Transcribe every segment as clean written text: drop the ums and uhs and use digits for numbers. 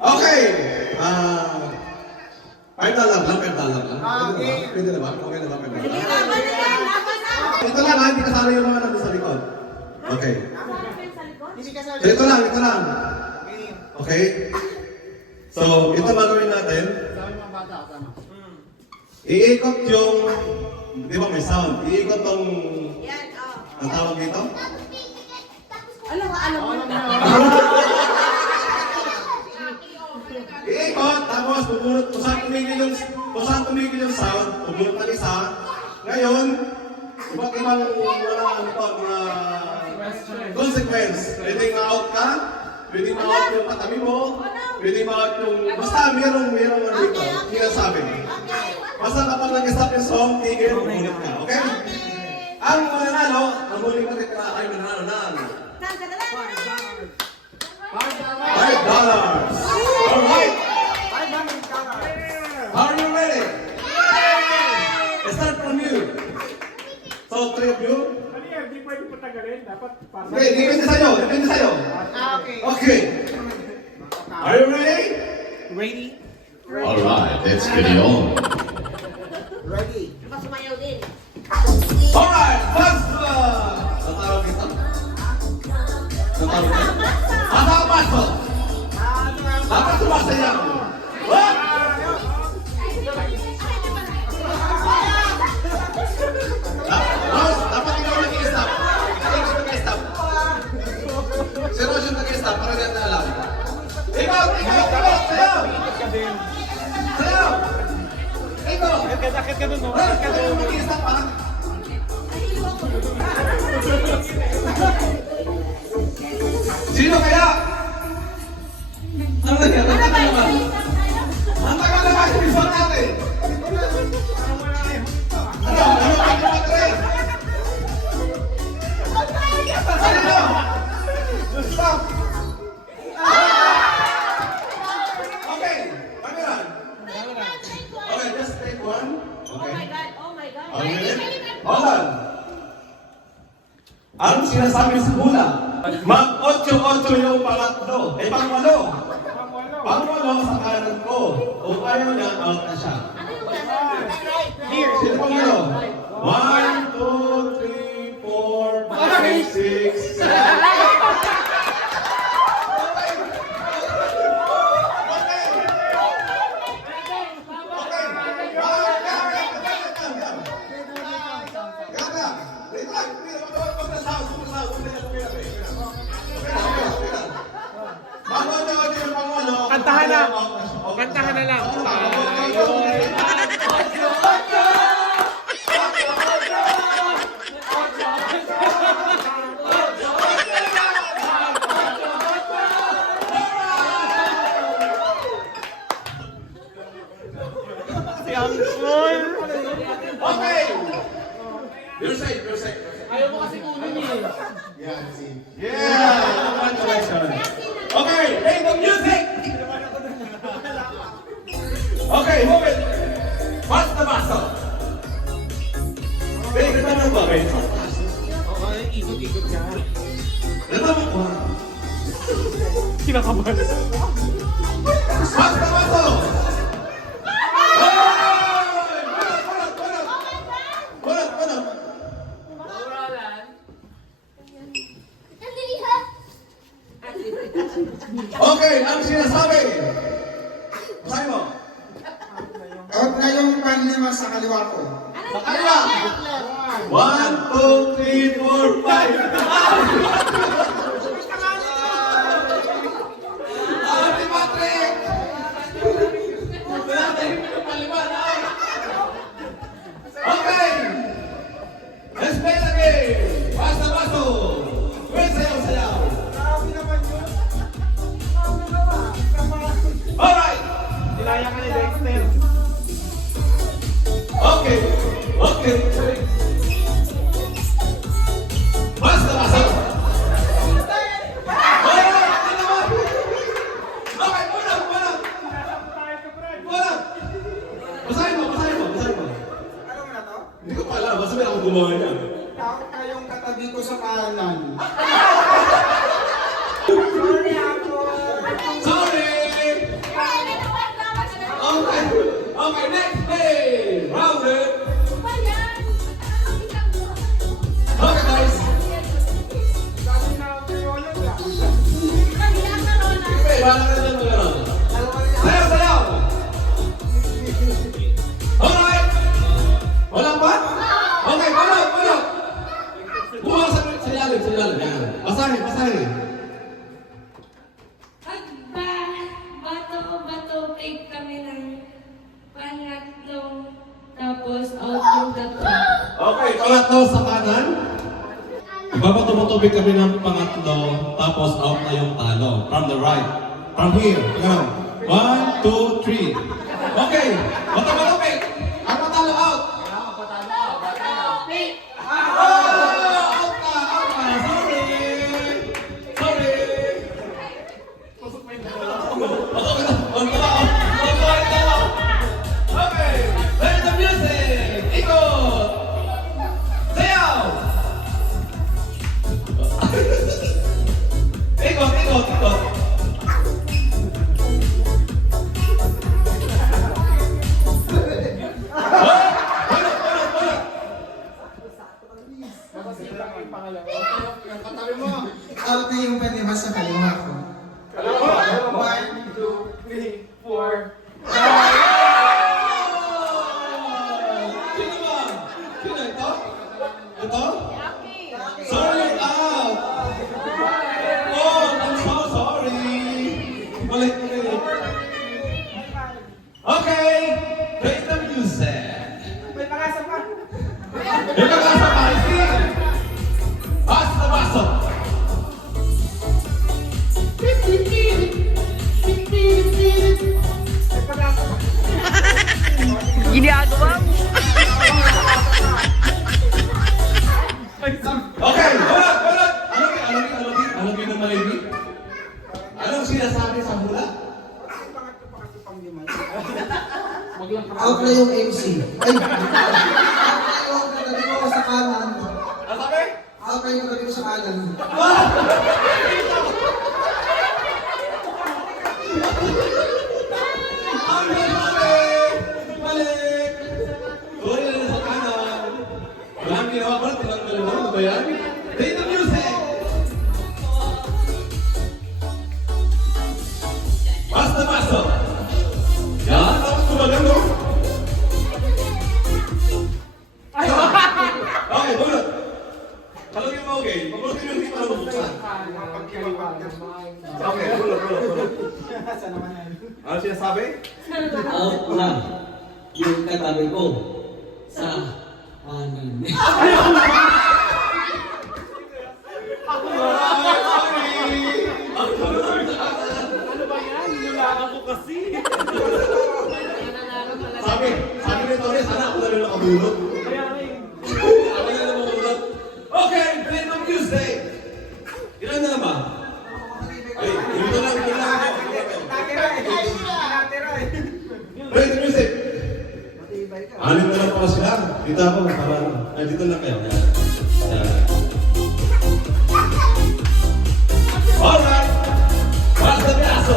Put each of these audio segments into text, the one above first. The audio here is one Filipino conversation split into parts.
Okay. $5 lang, $5 lang. Pwede na ba? Okay na ba? Ito lang ha, hindi kasama yung mga nandun sa likod. Okay. So ito lang. Okay? So, ito gagawin natin. Iikot yung, di ba may sound? Iikot tong, ang tawag dito? Alam mo. Iikot, tapos pupulot, kung saan tumigil yung sound, pupulot ng isa. Ngayon, iba't ibang mga consequence. Pwedeng ma-out ka, pwedeng ma-out yung katabi mo, pwedeng ma-out yung, basta merong ano dito, sinasabi. Basta kapag nag-stop yung song, tigil, pupulot ka, okay? Ang mananalo, ang huling natin ay mananalo na $5. Alright! Are you ready? Let's start from you. So, 3 of you? Hindi pwede patagalin. Dapat pasok. Okay, depende sa'yo. Okay. Are you ready? Ready? Alright, let's get it on. Masumayaw din. Alright, first sa tawag ito? Atapaso! Dapat sumasayaw! What? Dapat ikaw nag-i-stop. Si Rose yung nag-i-stop para hindi natin alam. Ikaw! Sayaw! Sayaw! Ikaw! Akit ka dun, no? Ikaw yung nag-i-stop ha? Sino kaya? Ano yan? Ang tagal na ba yung visual natin? Ano? Stop! Okay, Pamiran. Okay, just take one. Okay. Oh my God. Hold on. Ang sinasabi sa hula, mag-8-8 yung pangatlo. Pang-walo. Pang-walo sa kanan ko. Kung ayaw niya, out na siya. Here. Sino pang-walo? 1, 2, 3, 4, 5, 6, 7. Kantahan na lang. Okay! Your side. Ayaw mo kasi kunin eh. Yeah! Congratulations. Okay, play the music! Okay, move it! Pass the muscle! Pwede ka tanong ba, Ben? Oo, ikot-ikot ka. Natanong ko. Kinakabahan. Pass the muscle! Kulat! Okay, ang sinasabi. Basahin mo. Out na yung panlima sa kaliwa ko. Sa kaliwa. 1, 2, 3, 4, 5. Ate Patrick! Okay! Let's play the game! Basta-basto! Wait, sayaw! Alright! Nilaya ka ni Dexter. Okay. Basta-basto! bahala ka na dyan mag-ano. Sayaw, sayaw! Alright! Wala pa? Okay, balot, balot! Bumala sa ilalim, sa ilalim. Yan. Basahin, basahin. Bato, take kami ng pangatlong, tapos out yung tatlo. Okay, pangatlo sa kanan. Tumutubig kami ng pangatlo, tapos out na yung talo. From the right. From here. Ganun. 1, 2, 3. Okay. Bato-batubig. Ang matalo out. Out ka, out ka. Sorry. Sorry. Okay. Play the music. Ikot. Sayaw. Ikot, ikot, ikot. Out na yung panlima sa kaliwa ko. 1, 2, 3, 4. Sino ba? Sino ito? Ito? Sorry, out! Oh, I'm so sorry! Balik, balik. Okay, play the music. May pag-asa pa. May pag-asa pa, sige! Basta, basta! May pag-asa pa. Ginagawa mo. Okay, bulat, bulat! Alagin ng maligi. Anong sinasabi sa hula? Out na yung MC. Ay! Out na yung katabi ko sa kanan. Ano sabi? Out na yung katabi ko sa kanan. Ang balik! Balik! Sorry na sa kanan. Walang ginawa ko, walang ginawa ko ba yan? Play the music! Basta, basta! Yan, tapos kumagano. Okay, bulat. Talagin mo, okay. Pabulotin mo, hindi pa nabubuksan. Okay, bulat, bulat, bulat. Ano sinasabi? Out na yung katabi ko sa kanan. Ano ba yan? Nilalang ko kasi. Sabi ni Tony, sana ako na rin nakabulot. Kaya nga eh. Ako na nakabulot. Okay, play the music. Ilan na naman? Ay, ito lang, ito lang. Play the music. Anim na lang pala sila. Dito ako, para ay, dito lang kayo. Yan. Alright. Basta piaso.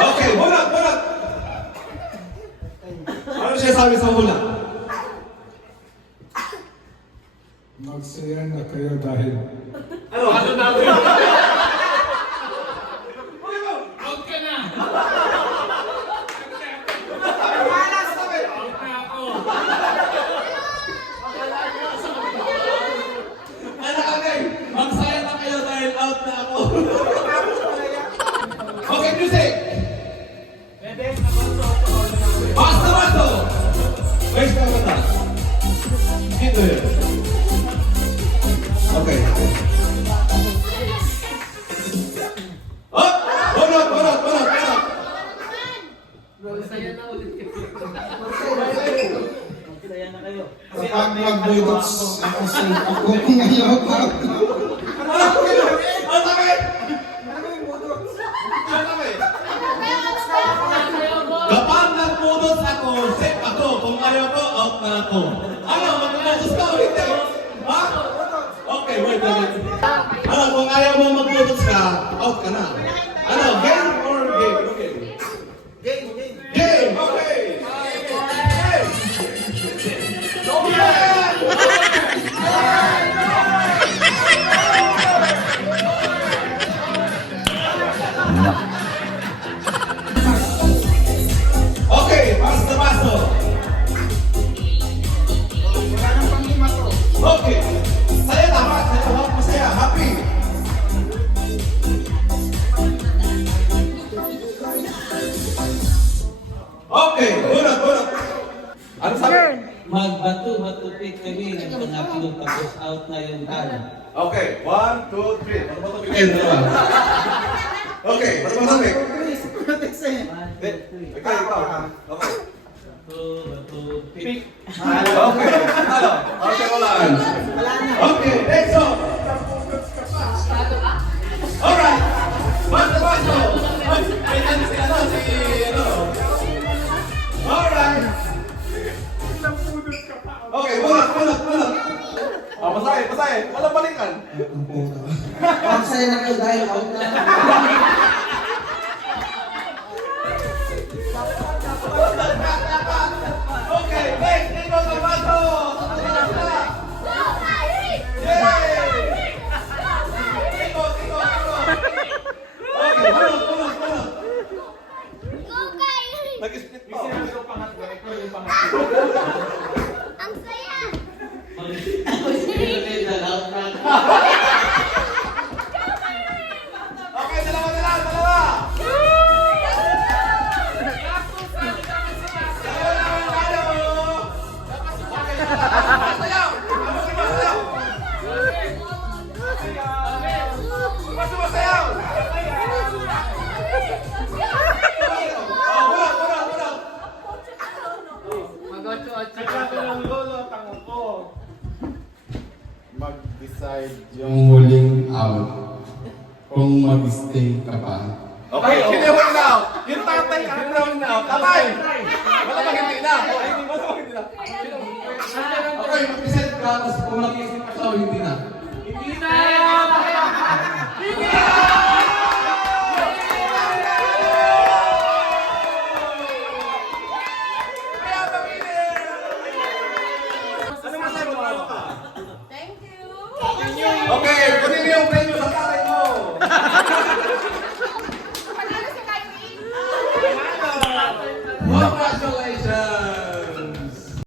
Okay, bulat, bulat. Ano siya sabi sa hula? Magsaya na kayo dahil Ano? Ano na? Out ka na. Ano kagay? Magsaya na kayo dahil out na ako. Okay, music! Pwede, nakonso. Basta bato! Where's the mata? Dito yun. Okay. Oh! Bunot, bunot, bunot, bunot! Masaya na ulit kayo. Masaya na kayo. kapag magbudots ako sa ako kung ayaw ko. Ano? Ano sabi? Ano sabi? Kapag nagbudots ako, safe ako. Kung ayaw ko, out na ako. Ano? Magbudots ka o hindi? Ha? Okay, wait, wait. Ano, kung ayaw mo magbudots ka, out ka na. Ano, game or game? Okay. Game, okay. Game! Yeah! Okay. Saya tama. Saya tama. Masaya. Happy. Okay. Bunot, bunot. Ano sabi? Magbato-batupit kami ng pangatlo tapos out na yung tan. Okay. 1, 2, 3. Ano ba ito? Dalawa. Okay. Ano ba sabi? Ikaw, ikaw. Okay. Batupit. Okay. Ano? Okay, wala. Okay, next song. Alright. Bato, bato. May ano si ano? Alright. Okay, bunot, bunot, bunot. Basahin, basahin. Walang balikan. Pagsaya na kayo dahil out na. Okay, next. Ikaw sa bato. Yay! Ikot, ikot, ikot. Okay, bunot, bunot, bunot. Nag-split pa. Ang saya! Out na. Okay, dalawa na lang, dalawa. Dalawa na lang tayo. Okay, masayaw. Masayaw. Masayaw. Oh, bulat, bulat, bulat. Sabi ng lolo, tango ko. Mag-decide Yung huling out, kung mag-stay ka pa. Okay, sino yung huling na out? Yung tatay, sino yung huling na out? Tatay! Wala bang hindi na? Wala bang hindi na? Okay, mag-decide ka, tapos kung mag-isip ka siya o hindi na. Hindi na!